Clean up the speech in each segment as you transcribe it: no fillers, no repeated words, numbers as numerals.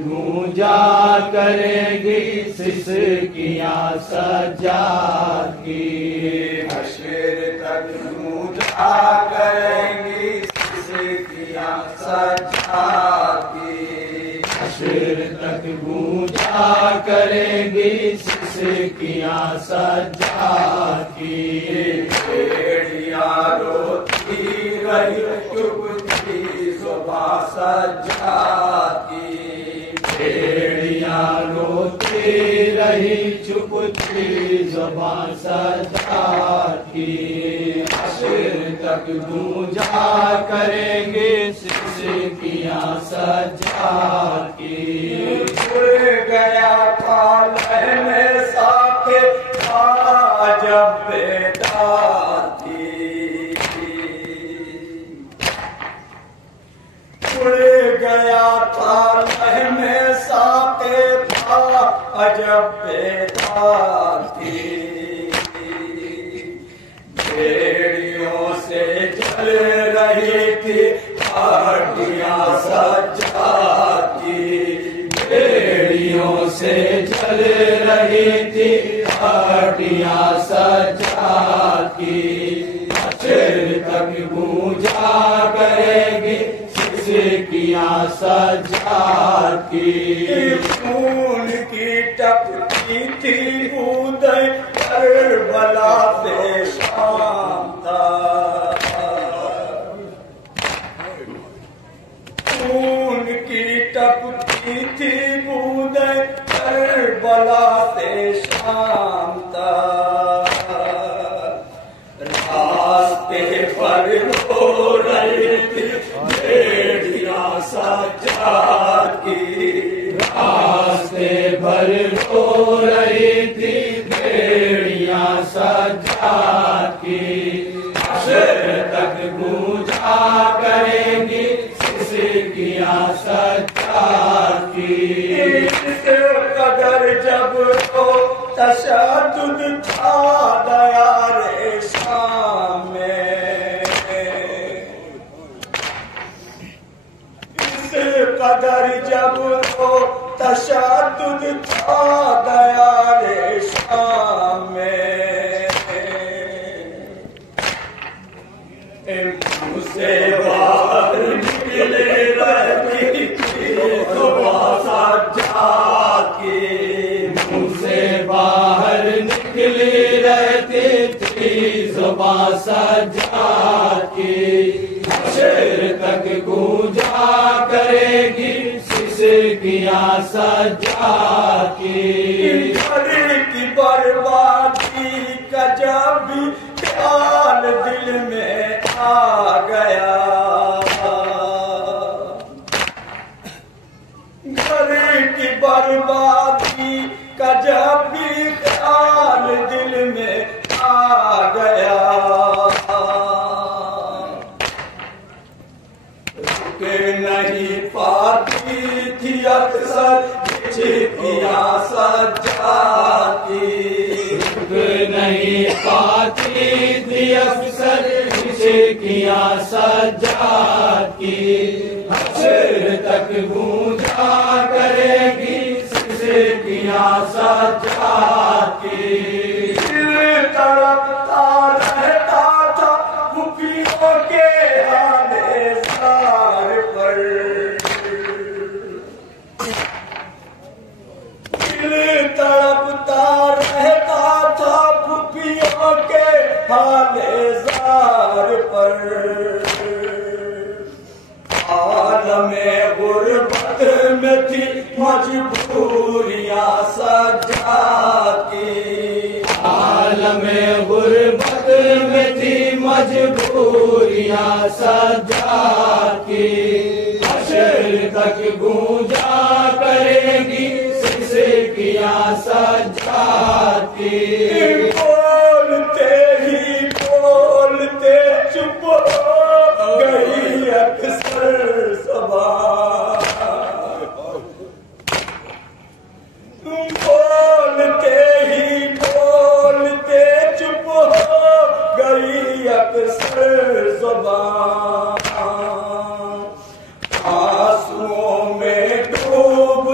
گونجا کریں گی سسکیاں سجاد کی، حشر تک گونجا کریں گی سسکیاں سجاد کی، حشر تک گونجا کریں گی سسکیاں سجاد کی، بھیڑیاں روتی رہی چپ تھی زباں سجاد کی، بھیڑیاں روتی رہی چپ تھی زبان سجاد کی، حشر تک گونجا کریں گے سسکیاں سجاد کی، اڑ گیا تھا لہم ساکھ جب بیدار تھی، اڑ گیا تھا لہم ساکھ عجب بیدار تھی، بھیڑیوں سے جل رہی تھی ہڈیاں سجاد کی، بھیڑیوں سے جل رہی تھی ہڈیاں سجاد کی، حشر تک گونجا کریں گی سسکیاں سجاد کی، خون کی ٹپتی تھی بوندیں کربلا سے شام تک، خون کی ٹپتی تھی بوندیں کربلا سے شام تک، راستے پر رو رہی تھی بھیڑیاں سجاد کی، راستے بھر رو رہی تھی بھیڑیاں سجاد کی، حشر تک گونجا کریں گی سسکیاں سجاد کی، اس قدر جب تو تشدد تھا دیار شام میں، اس قدر جب تو تشدد تھا دیار شام میں، منہ سے باہر نکلے رہتی تھی زباں سجاد کی، منہ سے باہر نکلی رہتی تھی زبان سجاد کی، حشر تک گونجا کرے گی سسکیاں سجاد کی، گھر کی بربادی کا جب بھی خیال دل میں آ گیا، گھر کی بربادی کا جب بھی خیال دل میں آ گیا، رک نہیں پاتی تھی اکثر سسکیاں سجاد کی، رک نہیں پاتی تھی اکثر سسکیاں سجاد کی، حشر تک گونجا کرے گی سسکیاں سجاد کی، دل تڑپتا رہتا تھا پھوپھیوں کے حالے زار پر، دل تڑپتا رہتا تھا پھوپھیوں کے حالے زار پر، عالم غربت میں تھی مجبوریاں سجاد کی، عالم غربت میں تھی مجبوریاں سجاد کی، حشر تک گونجا کرے گی سسکیاں سجاد کی، بولتے ہی بولتے چپ ہو گئی اکثر زبان، بولتے ہی بولتے چپ ہو گئی اکثر زبان، آنسوؤں میں ڈوب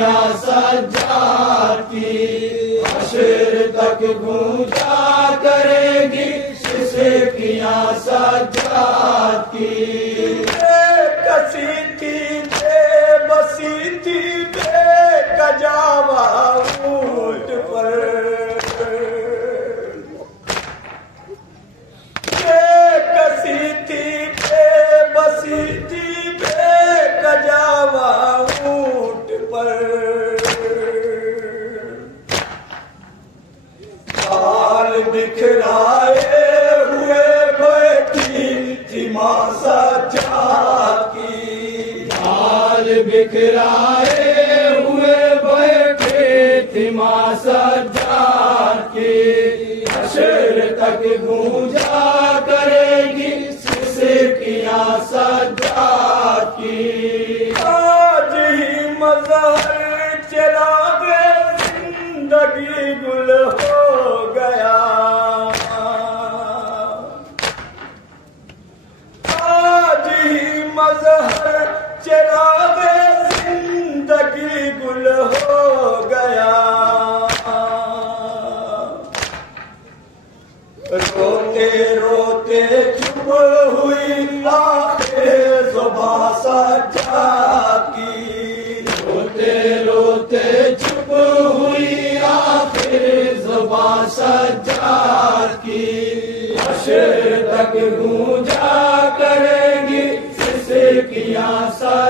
سسکیاں سجاد کی حشر تک گونجا کرے گی سسکیاں سجاد کی کسی تھی بے بسی تھی بے کجاوا اونٹ پر کسی تھی بے بسی تھی بے کجاوا اونٹ پر بال بکھرائے ہوئے بیٹھی تھی ماں سجاد کی بال بکھرائے ہوئے بیٹھے تھی ماں سجاد کی حشر تک گونجا کرے گی سسکیاں سجاد کی آج ہی مظہر چراغ زندگی گل ہو گیا آج ہی مظہر چراغ زندگی گل ہو گیا روتے روتے چپ ہوئی آخر زباں سجاد کی روتے روتے چپ ہوئی آخر زباں سجاد کی حشر تک گونجا کرے گی سسکیاں سجاد